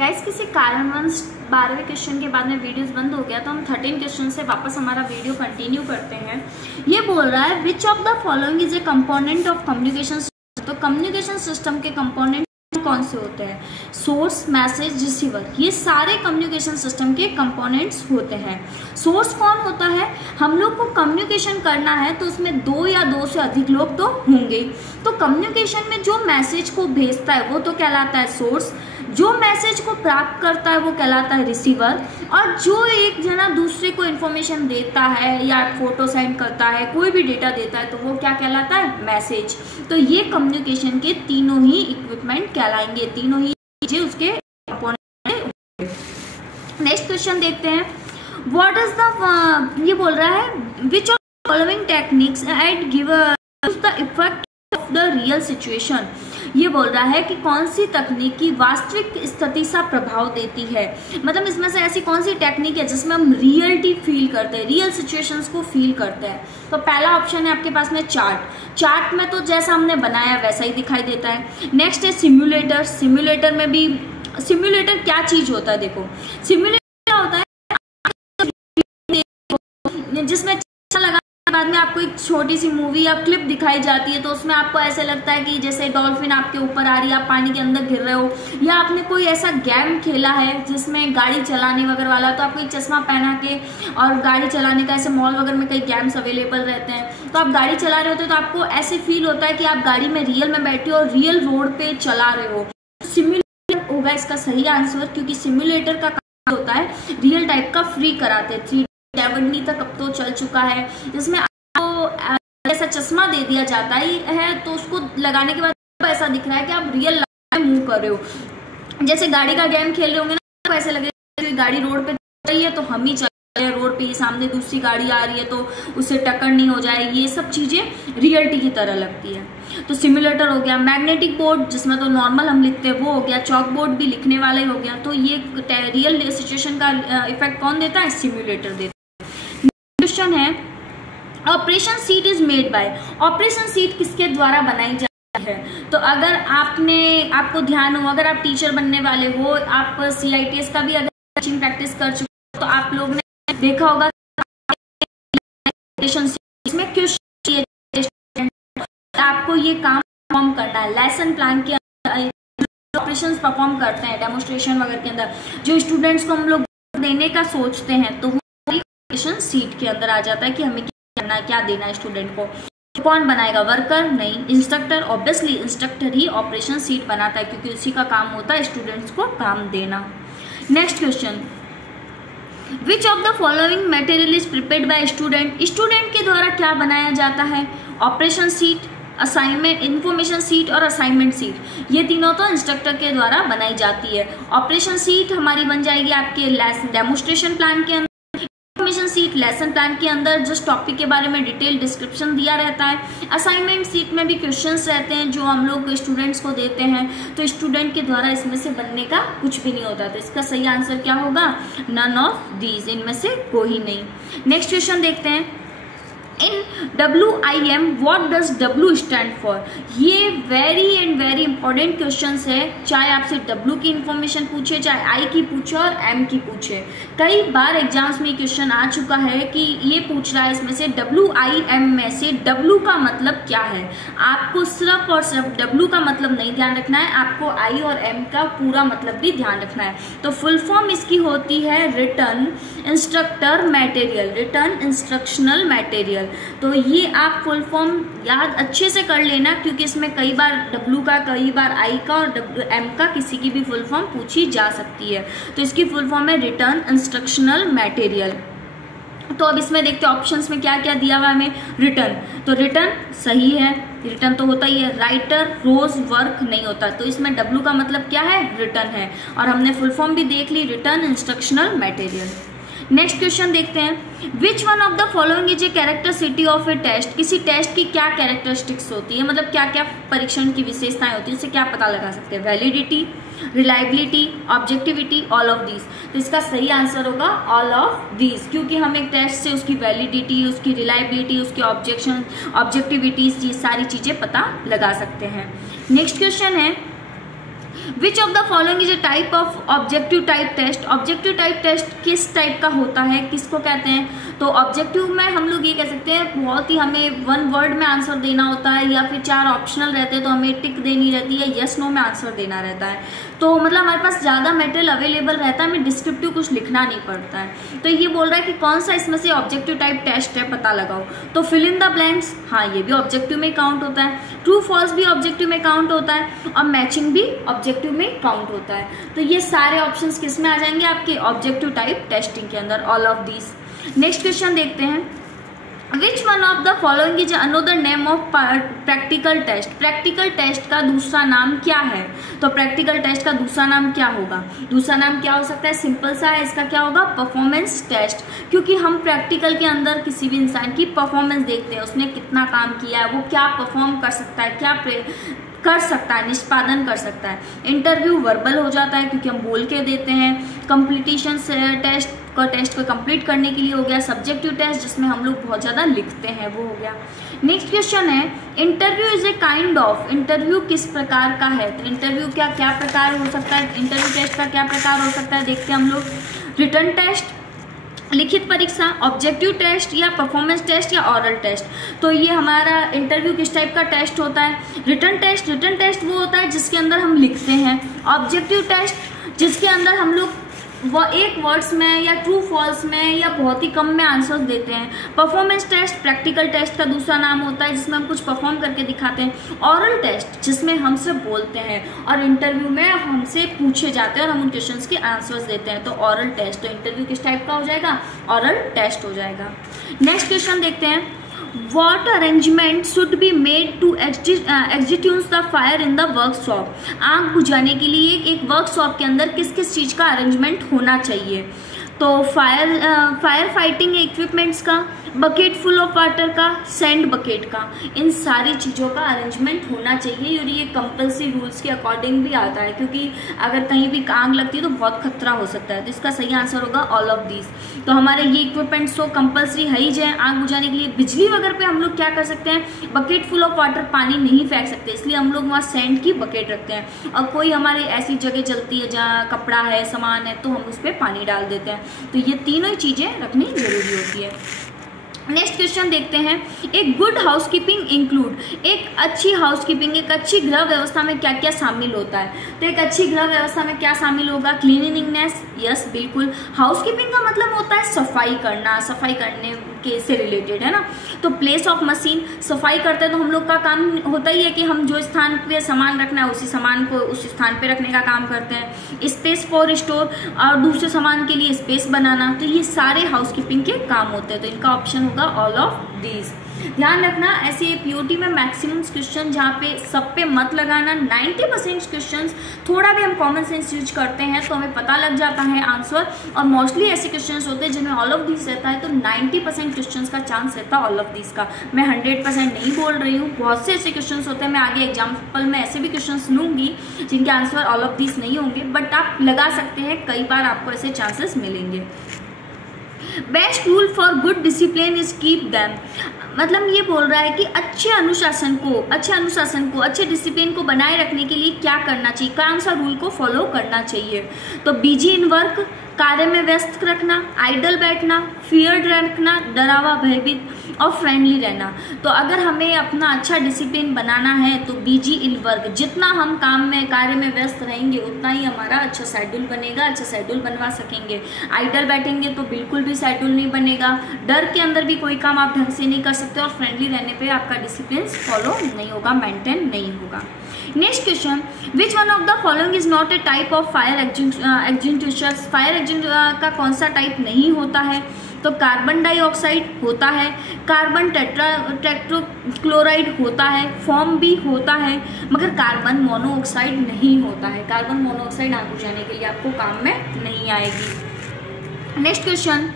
Guys किसी कारणवश 12वें question के बाद में वीडियोस बंद हो गया, तो हम 13 क्वेश्चन से वापस हमारा वीडियो कंटिन्यू करते हैं। ये बोल रहा है which of the following is A component of communication system. तो कम्युनिकेशन सिस्टम के कंपोनेंट कौन से होते हैं? सोर्स, मैसेज, रिसीवर, ये सारे कम्युनिकेशन सिस्टम के कंपोनेंट्स होते हैं। सोर्स कौन होता है? हम लोग को कम्युनिकेशन करना है तो उसमें 2 या 2 से अधिक लोग तो होंगे। तो कम्युनिकेशन में जो मैसेज को भेजता है वो तो कहलाता है सोर्स, जो मैसेज को प्राप्त करता है वो कहलाता है रिसीवर, और जो एक जना दूसरे को इन्फॉर्मेशन देता है या फोटो सेंड करता है, कोई भी डेटा देता है, तो वो क्या कहलाता है? मैसेज। तो ये कम्युनिकेशन के तीनों ही इक्विपमेंट कहलाएंगे, तीनों ही चीजें उसके कंपोनेंट। नेक्स्ट क्वेश्चन देखते हैं। व्हाट इज द, ये बोल रहा है which of following techniques and give the effect of the real situation. ये बोल रहा है कि कौन सी तकनीक की वास्तविक स्थिति सा प्रभाव देती है, मतलब इसमें से ऐसी कौन सी टेक्निक है जिसमें हम रियलिटी फील करते हैं, रियल सिचुएशंस को फील करते हैं। तो पहला ऑप्शन है आपके पास में चार्ट में तो जैसा हमने बनाया वैसा ही दिखाई देता है। नेक्स्ट है सिम्युलेटर। सिम्युलेटर में भी, सिम्युलेटर क्या चीज होता है? देखो सिम्युलेटर होता है जिसमें लगा बाद में आपको एक छोटी सी मूवी या क्लिप दिखाई जाती है, तो उसमें आपको ऐसे लगता है कि जैसे डॉल्फिन आपके ऊपर आ रही है, आप पानी के अंदर गिर रहे हो, या आपने कोई ऐसा गेम खेला है जिसमें गाड़ी चलाने वगैरह वाला, तो आपको एक चश्मा पहना के और गाड़ी चलाने का, ऐसे मॉल वगैरह में कई गेम्स अवेलेबल रहते हैं, तो आप गाड़ी चला रहे होते हो तो आपको ऐसे फील होता है कि आप गाड़ी में रियल में बैठे हो और रियल रोड पे चला रहे हो। सिम्युलेटर होगा इसका सही आंसर, क्योंकि सिम्युलेटर का काम होता है रियल टाइप का फ्री कराते हैं। 3D तक अब तो चल चुका है, जिसमें आपको ऐसा चश्मा दे दिया जाता है तो उसको लगाने के बाद ऐसा दिख रहा है कि आप रियल लाइफ में मूव कर रहे हो। जैसे गाड़ी का गेम खेल रहे होंगे ना, तो ऐसे लगेगा कि गाड़ी रोड पे चल रही है तो हम ही चल रहे हैं रोड पे, सामने दूसरी गाड़ी आ रही है तो उससे टक्कर नहीं हो जाए, ये सब चीजें रियलिटी की तरह लगती है। तो सिम्युलेटर हो गया। मैग्नेटिक बोर्ड जिसमें तो नॉर्मल हम लिखते हैं वो हो गया। चॉक बोर्ड भी लिखने वाला ही हो गया। तो ये रियल सिचुएशन का इफेक्ट कौन देता है? सिम्युलेटर देता है। क्वेश्चन है operation seat is made by. Operation seat किसके द्वारा बनाई जाती है? तो अगर आपको ध्यान हो, अगर आप टीचर बनने वाले हो, आप CITS का भी अगर टीचिंग प्रैक्टिस कर चुके हो, तो आप लोग ने देखा होगा ऑपरेशन सीट, इसमें क्वेश्चन आपको ये काम परफॉर्म करना है। लेसन प्लान के अंदर ऑपरेशंस परफॉर्म करते हैं, डेमोन्स्ट्रेशन वगैरह के अंदर जो स्टूडेंट्स को हम लोग देने का सोचते हैं, तो वो ऑपरेशन सीट के अंदर आ जाता है कि हमें क्या देना है स्टूडेंट को। तो कौन बनाएगा? वर्कर? नहीं, इंस्ट्रक्टर। ऑब्वियसली इंस्ट्रक्टर ही ऑपरेशन सीट बनाता है, क्योंकि उसी का काम होता है स्टूडेंट्स को काम देना। Next question, which of the following material is prepared by student. Student के द्वारा क्या बनाया जाता है? Operation seat, assignment, information seat और असाइनमेंट सीट, ये तीनों तो इंस्ट्रक्टर के द्वारा बनाई जाती है। ऑपरेशन सीट हमारी बन जाएगी आपके डेमोन्स्ट्रेशन प्लान के अंदर, इंफॉर्मेशन सीट लेसन प्लान के अंदर जिस टॉपिक के बारे में डिटेल डिस्क्रिप्शन दिया रहता है। असाइनमेंट सीट में भी क्वेश्चंस रहते हैं जो हम लोग स्टूडेंट्स को देते हैं, तो स्टूडेंट के द्वारा इसमें से बनने का कुछ भी नहीं होता। तो इसका सही आंसर क्या होगा? नन ऑफ दीज, इनमें से कोई नहीं। नेक्स्ट क्वेश्चन देखते हैं। इन WIM what does W stand for. ये वेरी इंपॉर्टेंट क्वेश्चन है, चाहे आपसे W की इंफॉर्मेशन पूछे, चाहे I की पूछे और M की पूछे। कई बार एग्जाम्स में क्वेश्चन आ चुका है कि ये पूछ रहा है इसमें से WIM में से W का मतलब क्या है। आपको सिर्फ और सिर्फ W का मतलब नहीं ध्यान रखना है, आपको I और M का पूरा मतलब भी ध्यान रखना है। तो फुल फॉर्म इसकी होती है return instructor material, return instructional material. तो ये आप फुल फॉर्म याद अच्छे से कर लेना, क्योंकि इसमें कई बार W का, कई बार I का और M का किसी की भी फुल फॉर्म पूछी जा सकती है। तो इसकी फुल फॉर्म है रिटर्न इंस्ट्रक्शनल मटेरियल। तो अब इसमें देखते हैं ऑप्शंस में क्या क्या दिया हुआ है हमें। रिटर्न, तो रिटर्न सही है, रिटर्न तो होता ही है। राइटर, रोज, वर्क नहीं होता, तो इसमें W का मतलब क्या है? रिटर्न है, और हमने फुल फॉर्म भी देख ली, return instructional material. Next question देखते हैं। Which one of the following is a characteristic of a test. किसी टेस्ट की क्या कैरेक्टरिस्टिक्स होती है, मतलब क्या क्या परीक्षण की विशेषताएं होती है, उससे क्या पता लगा सकते हैं? Validity, reliability, objectivity, all of these. तो इसका सही आंसर होगा ऑल ऑफ दीज, क्योंकि हम एक टेस्ट से उसकी वैलिडिटी, उसकी रिलायबिलिटी, उसकी ऑब्जेक्टिविटीज, ये सारी चीजें पता लगा सकते हैं। नेक्स्ट क्वेश्चन है which of the following is a type of objective type test. Objective type test किस टाइप का होता है, किसको कहते हैं? तो ऑब्जेक्टिव में हम लोग ये कह सकते हैं बहुत ही हमें वन वर्ड में आंसर देना होता है, या फिर 4 ऑप्शनल रहते हैं तो हमें टिक देनी रहती है, यस नो में आंसर देना रहता है। तो मतलब हमारे पास ज़्यादा मटेरियल अवेलेबल रहता है, हमें डिस्क्रिप्टिव कुछ लिखना नहीं पड़ता है। तो ये बोल रहा है कि कौन सा इसमें से ऑब्जेक्टिव टाइप टेस्ट है, पता लगाओ। तो फिल इन द ब्लैंक्स, हाँ ये भी ऑब्जेक्टिव में काउंट होता है। ट्रू फॉल्स भी ऑब्जेक्टिव में काउंट होता है, और मैचिंग भी ऑब्जेक्टिव में काउंट होता है। तो ये सारे ऑप्शंस किस में आ जाएंगे? आपके ऑब्जेक्टिव टाइप टेस्टिंग के अंदर, all of these. Next question देखते हैं, which one of the following is another name of practical test. Practical test का दूसरा नाम क्या है? तो प्रैक्टिकल टेस्ट का दूसरा नाम क्या होगा? दूसरा नाम क्या हो सकता है? सिंपल सा है, इसका क्या होगा? Performance test. क्योंकि हम प्रैक्टिकल के अंदर किसी भी इंसान की परफॉर्मेंस देखते हैं, उसने कितना काम किया है, वो क्या परफॉर्म कर सकता है, क्या कर सकता है, निष्पादन कर सकता है। इंटरव्यू वर्बल हो जाता है क्योंकि हम बोल के देते हैं। कंप्लीटेशन टेस्ट को कंप्लीट करने के लिए हो गया। सब्जेक्टिव टेस्ट जिसमें हम लोग बहुत ज़्यादा लिखते हैं, वो हो गया। नेक्स्ट क्वेश्चन है, interview is a kind of. Interview किस प्रकार का है? तो इंटरव्यू क्या क्या प्रकार हो सकता है? इंटरव्यू टेस्ट का क्या प्रकार हो सकता है, देखते हैं हम लोग। रिटन टेस्ट, लिखित परीक्षा, ऑब्जेक्टिव टेस्ट, या परफॉर्मेंस टेस्ट, या ऑरल टेस्ट। तो ये हमारा इंटरव्यू किस टाइप का टेस्ट होता है? रिटन टेस्ट वो होता है जिसके अंदर हम लिखते हैं। ऑब्जेक्टिव टेस्ट जिसके अंदर हम लोग वो एक वर्ड्स में या ट्रू फॉल्स में या बहुत ही कम में आंसर्स देते हैं। परफॉर्मेंस टेस्ट प्रैक्टिकल टेस्ट का दूसरा नाम होता है जिसमें हम कुछ परफॉर्म करके दिखाते हैं। ऑरल टेस्ट जिसमें हमसे बोलते हैं और इंटरव्यू में हमसे पूछे जाते हैं और हम उन क्वेश्चंस के आंसर्स देते हैं। तो ऑरल टेस्ट, तो इंटरव्यू किस टाइप का हो जाएगा? ऑरल टेस्ट हो जाएगा। नेक्स्ट क्वेश्चन देखते हैं, What arrangement should be made to extinguish the fire in the workshop? आग बुझाने के लिए एक वर्कशॉप के अंदर किस किस चीज़ का अरेंजमेंट होना चाहिए? तो फायर फाइटिंग इक्विपमेंट्स का, बकेट फुल ऑफ वाटर का, सैंड बकेट का, इन सारी चीज़ों का अरेंजमेंट होना चाहिए। और ये कंपल्सरी रूल्स के अकॉर्डिंग भी आता है क्योंकि अगर कहीं भी आग लगती है तो बहुत खतरा हो सकता है। तो इसका सही आंसर होगा ऑल ऑफ दीज। तो हमारे ये इक्विपमेंट्स तो कंपल्सरी है ही जाए आग बुझाने के लिए। बिजली वगैरह पे हम लोग क्या कर सकते हैं? बकेट फुल ऑफ वाटर, पानी नहीं फेंक सकते, इसलिए हम लोग वहाँ सैंड की बकेट रखते हैं। और कोई हमारे ऐसी जगह जलती है जहाँ कपड़ा है, सामान है, तो हम उस पर पानी डाल देते हैं। तो ये तीनों ही चीज़ें रखनी जरूरी होती है। नेक्स्ट क्वेश्चन देखते हैं, एक गुड हाउसकीपिंग इंक्लूड। एक अच्छी हाउसकीपिंग, एक अच्छी गृह व्यवस्था में क्या क्या शामिल होता है? तो एक अच्छी गृह व्यवस्था में क्या शामिल होगा? क्लीनिंगनेस, यस बिल्कुल। हाउसकीपिंग का मतलब होता है सफाई करना, सफाई करने के से रिलेटेड है ना। तो प्लेस ऑफ मशीन, सफाई करते हैं तो हम लोग का काम होता ही है कि हम जो स्थान पे सामान रखना है उसी सामान को उस स्थान पे रखने का काम करते हैं। स्पेस फॉर स्टोर, और दूसरे सामान के लिए स्पेस बनाना। तो ये सारे हाउसकीपिंग के काम होते हैं। तो इनका ऑप्शन होगा ऑल ऑफ दीज। ध्यान रखना, ऐसे पीओटी में मैक्सिमम क्वेश्चन जहाँ पे सब पे मत लगाना। 90% क्वेश्चन थोड़ा भी हम कॉमन सेंस यूज करते हैं तो हमें पता लग जाता है आंसर, और मोस्टली ऐसे क्वेश्चन होते हैं जिनमें ऑल ऑफ दिस रहता है। तो 90% क्वेश्चन का चांस रहता है ऑल ऑफ दिस का। मैं 100% नहीं बोल रही हूँ, बहुत से ऐसे क्वेश्चन होते हैं। मैं आगे एग्जाम्पल में ऐसे भी क्वेश्चन लूंगी जिनके आंसर ऑल ऑफ दिस नहीं होंगे, बट आप लगा सकते हैं, कई बार आपको ऐसे चांसेस मिलेंगे। Best rule for good discipline is keep them. मतलब ये बोल रहा है कि अच्छे अनुशासन को अच्छे डिसिप्लिन को बनाए रखने के लिए क्या करना चाहिए, कौन सा रूल को फॉलो करना चाहिए? तो बिजी इन वर्क, कार्य में व्यस्त रखना, आइडल बैठना, फियर्ड रखना, डरावा भयभीत, और फ्रेंडली रहना। तो अगर हमें अपना अच्छा डिसिप्लिन बनाना है तो बिजी इन वर्क, जितना हम काम में कार्य में व्यस्त रहेंगे उतना ही हमारा अच्छा शेड्यूल बनेगा, अच्छा शेड्यूल बनवा सकेंगे। आइडल बैठेंगे तो बिल्कुल भी शेड्यूल नहीं बनेगा। डर के अंदर भी कोई काम आप ढंग से नहीं कर सकते, और फ्रेंडली रहने पे आपका डिसिप्लिन फॉलो नहीं होगा, मेंटेन नहीं होगा। Next question, which one of the following is not a type of fire extinguisher. Fire extinguisher का कौन सा टाइप नहीं होता है? तो कार्बन डाइऑक्साइड होता है, कार्बन टेट्राक्लोराइड होता है, फोम भी होता है, मगर कार्बन मोनोऑक्साइड नहीं होता है। कार्बन मोनोऑक्साइड आग बुझाने के लिए आपको काम में नहीं आएगी। Next question,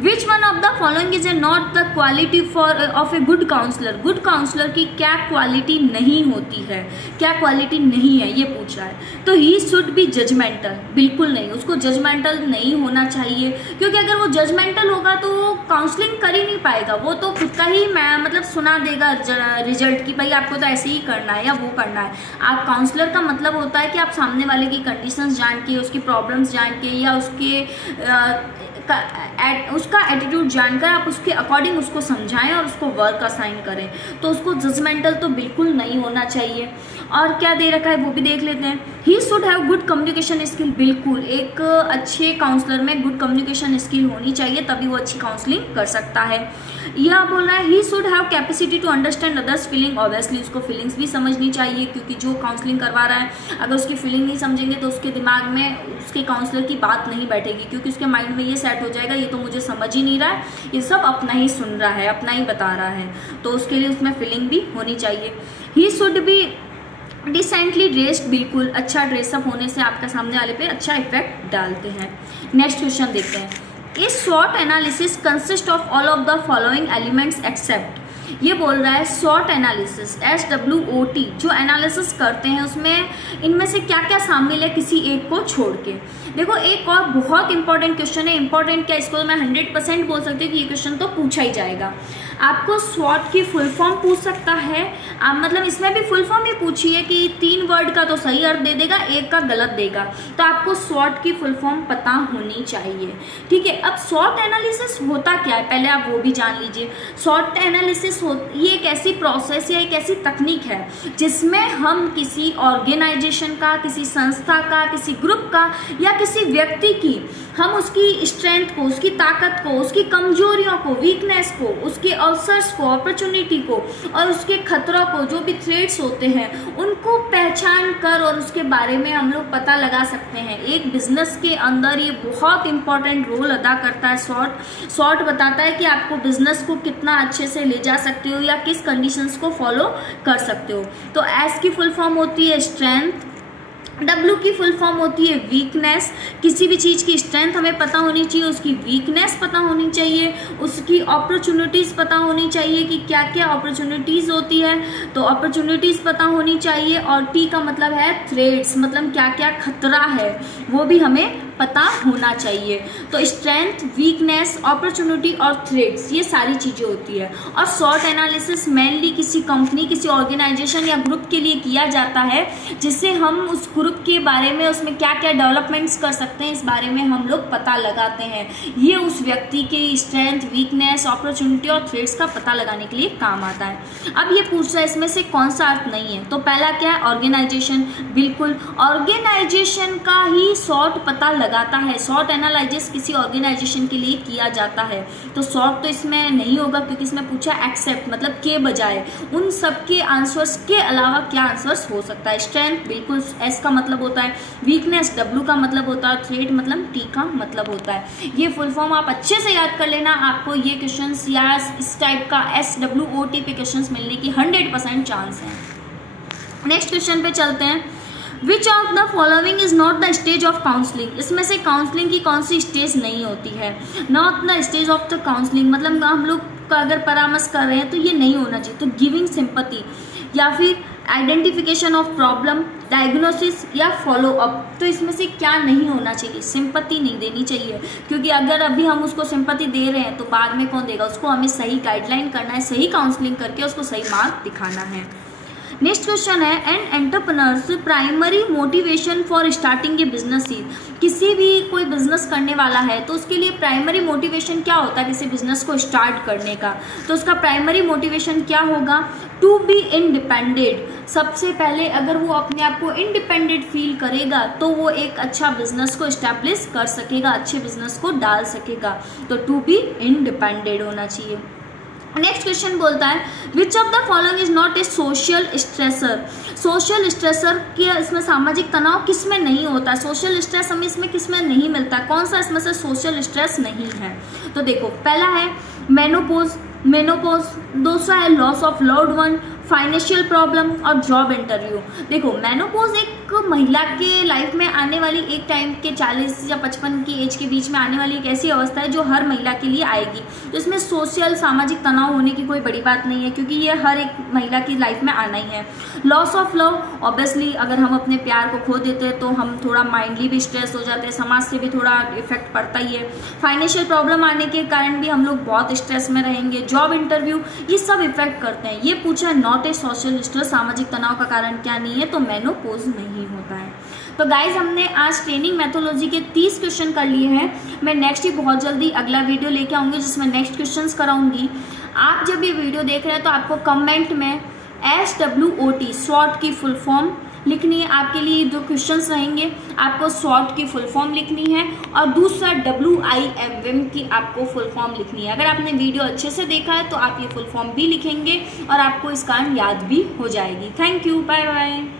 which one of the following is a not the quality for of a good counsellor. Good counsellor की क्या क्वालिटी नहीं होती है, क्या क्वालिटी नहीं है, ये पूछ रहा है। तो ही शुड बी जजमेंटल, बिल्कुल नहीं, उसको जजमेंटल नहीं होना चाहिए, क्योंकि अगर वो जजमेंटल होगा तो वो काउंसलिंग कर ही नहीं पाएगा, वो तो खुद का ही मतलब सुना देगा रिजल्ट कि भाई आपको तो ऐसे ही करना है या वो करना है। आप काउंसलर का मतलब होता है कि आप सामने वाले की कंडीशंस जान के, उसकी प्रॉब्लम्स जान के या उसका एटीट्यूड जानकर आप उसके अकॉर्डिंग उसको समझाएं और उसको वर्क असाइन करें। तो उसको जजमेंटल तो बिल्कुल नहीं होना चाहिए। और क्या दे रखा है वो भी देख लेते हैं। ही should have good communication skill, बिल्कुल एक अच्छे काउंसलर में गुड कम्युनिकेशन स्किल होनी चाहिए, तभी वो अच्छी काउंसलिंग कर सकता है। यह बोल रहा है he should have capacity to understand others feeling, obviously उसको फीलिंग्स भी समझनी चाहिए, क्योंकि जो काउंसलिंग करवा रहा है अगर उसकी फीलिंग नहीं समझेंगे तो उसके दिमाग में उसके काउंसलर की बात नहीं बैठेगी, क्योंकि उसके माइंड में ये सेट हो जाएगा ये तो मुझे समझ ही नहीं रहा है, ये सब अपना ही सुन रहा है, अपना ही बता रहा है। तो उसके लिए उसमें फीलिंग भी होनी चाहिए। He should be decently dressed, बिल्कुल अच्छा ड्रेसअप होने से आपका सामने वाले पे अच्छा इफेक्ट डालते हैं। नेक्स्ट क्वेश्चन देखते हैं। Is SWOT analysis consist of all of the following elements except. ये बोल रहा है शॉर्ट एनालिसिस SWOT जो एनालिसिस करते हैं उसमें इनमें से क्या क्या शामिल है किसी एक को छोड़ के। देखो एक और बहुत इंपॉर्टेंट क्वेश्चन है, इंपॉर्टेंट क्या, इसको मैं 100% बोल सकती हूँ कि ये क्वेश्चन तो पूछा ही जाएगा। आपको SWOT की फुल फॉर्म पूछ सकता है, मतलब इसमें भी फुल फॉर्म ही पूछी है कि 3 वर्ड का तो सही अर्थ दे देगा, एक का गलत देगा, तो आपको SWOT की फुल फॉर्म पता होनी चाहिए। ठीक है, अब SWOT एनालिसिस होता क्या है पहले आप वो भी जान लीजिए। SWOT एनालिसिस ये एक ऐसी प्रोसेस या एक ऐसी तकनीक है जिसमें हम किसी ऑर्गेनाइजेशन का, किसी संस्था का, किसी ग्रुप का या किसी व्यक्ति की हम उसकी स्ट्रेंथ को, उसकी ताकत को, उसकी कमजोरियों को, वीकनेस को, उसके अवसर्स को, अपॉर्चुनिटी को और उसके खतरों को, जो भी थ्रेट्स होते हैं उनको पहचान कर और उसके बारे में हम लोग पता लगा सकते हैं। एक बिजनेस के अंदर ये बहुत इंपॉर्टेंट रोल अदा करता है। SWOT बताता है कि आपको बिजनेस को कितना अच्छे से ले जा सकते हो या किस कंडीशंस को फॉलो कर सकते हो। तो S की फुल फॉर्म होती है स्ट्रेंथ, W की फुल फॉर्म होती है वीकनेस। किसी भी चीज़ की स्ट्रेंथ हमें पता होनी चाहिए, उसकी वीकनेस पता होनी चाहिए, उसकी अपॉर्चुनिटीज़ पता होनी चाहिए कि क्या क्या अपॉर्चुनिटीज़ होती है, तो अपॉर्चुनिटीज़ पता होनी चाहिए। और T का मतलब है थ्रेट्स, मतलब क्या क्या खतरा है वो भी हमें पता होना चाहिए। तो स्ट्रेंथ, वीकनेस, अपॉर्चुनिटी और थ्रेट्स ये सारी चीज़ें होती है। और SWOT एनालिसिस मेनली किसी कंपनी, किसी ऑर्गेनाइजेशन या ग्रुप के लिए किया जाता है, जिससे हम उस ग्रुप के बारे में, उसमें क्या क्या डेवलपमेंट्स कर सकते हैं इस बारे में हम लोग पता लगाते हैं। ये उस व्यक्ति की स्ट्रेंथ, वीकनेस, अपॉर्चुनिटी और थ्रेट्स का पता लगाने के लिए काम आता है। अब ये पूछ रहा है इसमें से कौन सा अर्थ नहीं है, तो पहला क्या है, ऑर्गेनाइजेशन। बिल्कुल ऑर्गेनाइजेशन का ही SWOT पता लगाता है। SWOT एनालिसिस किसी ऑर्गेनाइजेशन के लिए किया जाता है, तो SWOT तो इसमें नहीं होगा क्योंकि इसमें पूछा एक्सेप्ट, मतलब के बजाय उन सब के आंसर्स के अलावा क्या आंसर्स हो सकता है। स्ट्रेंथ बिल्कुल S का मतलब होता है, वीकनेस W का मतलब होता है, थ्रेट मतलब T का मतलब होता है। ये फुल फॉर्म आप अच्छे से याद कर लेना, आपको ये क्वेश्चंस या इस टाइप का SWOT पे क्वेश्चंस मिलने की 100% चांस है। नेक्स्ट क्वेश्चन पे चलते हैं। विच of the following is not the stage of counselling. इसमें से काउंसलिंग की कौन सी स्टेज नहीं होती है। Not the stage of the counselling मतलब हम लोग का अगर परामर्श कर रहे हैं तो ये नहीं होना चाहिए। तो गिविंग सिंपैथी या फिर आइडेंटिफिकेशन ऑफ प्रॉब्लम, डायग्नोसिस या फॉलो अप, तो इसमें से क्या नहीं होना चाहिए। सिंपैथी नहीं देनी चाहिए, क्योंकि अगर अभी हम उसको सिंपैथी दे रहे हैं तो बाद में कौन देगा, उसको हमें सही गाइडलाइन करना है, सही काउंसलिंग करके उसको सही मार्ग दिखाना है। नेक्स्ट क्वेश्चन है, an entrepreneur's primary motivation for starting a business is. किसी भी कोई बिजनेस करने वाला है तो उसके लिए प्राइमरी मोटिवेशन क्या होता है किसी बिजनेस को स्टार्ट करने का, तो उसका प्राइमरी मोटिवेशन क्या होगा, टू बी इंडिपेंडेंट। सबसे पहले अगर वो अपने आप को इंडिपेंडेंट फील करेगा तो वो एक अच्छा बिजनेस को एस्टैब्लिश कर सकेगा, अच्छे बिजनेस को डाल सकेगा, तो टू बी इंडिपेंडेंट होना चाहिए। नेक्स्ट क्वेश्चन बोलता है, which of the following is not a social stressor. Social stressor के इसमें सामाजिक तनाव किसमें नहीं होता, सोशल स्ट्रेस हमें इसमें किसमें नहीं मिलता, कौन सा इसमें से सोशल स्ट्रेस नहीं है। तो देखो, पहला है मेनोपोज, दूसरा है loss of loved one, financial problem और जॉब इंटरव्यू। देखो मेनोपॉज एक महिला के लाइफ में आने वाली एक टाइम के 40 या 55 की एज के बीच में आने वाली एक ऐसी अवस्था है जो हर महिला के लिए आएगी। तो इसमें सोशल सामाजिक तनाव होने की कोई बड़ी बात नहीं है, क्योंकि ये हर एक महिला की लाइफ में आना ही है। लॉस ऑफ लव, ऑब्वियसली अगर हम अपने प्यार को खो देते हैं तो हम थोड़ा माइंडली भी स्ट्रेस हो जाते हैं, समाज से भी थोड़ा इफेक्ट पड़ता ही है। फाइनेंशियल प्रॉब्लम आने के कारण भी हम लोग बहुत स्ट्रेस में रहेंगे। जॉब इंटरव्यू, ये सब इफेक्ट करते हैं। ये पूछा नॉट ए सोशल स्ट्रेस, सामाजिक तनाव का कारण क्या नहीं है, तो मेनोपॉज नहीं होता है। तो गाइज हमने आज ट्रेनिंग मैथोलॉजी के 30 क्वेश्चन कर लिए हैं। मैं नेक्स्ट ही बहुत जल्दी अगला वीडियो लेके आऊंगी जिसमें नेक्स्ट क्वेश्चंस कराऊंगी। आप जब ये वीडियो देख रहे हैं तो आपको कमेंट में SWOT शॉर्ट की फुल फॉर्म लिखनी है। आपके लिए जो क्वेश्चंस रहेंगे आपको शॉर्ट की फुल फॉर्म लिखनी है और दूसरा WIMM की आपको फुल फॉर्म लिखनी है। अगर आपने वीडियो अच्छे से देखा है तो आप ये फुल फॉर्म भी लिखेंगे और आपको इसका याद भी हो जाएगी। Thank you, bye bye.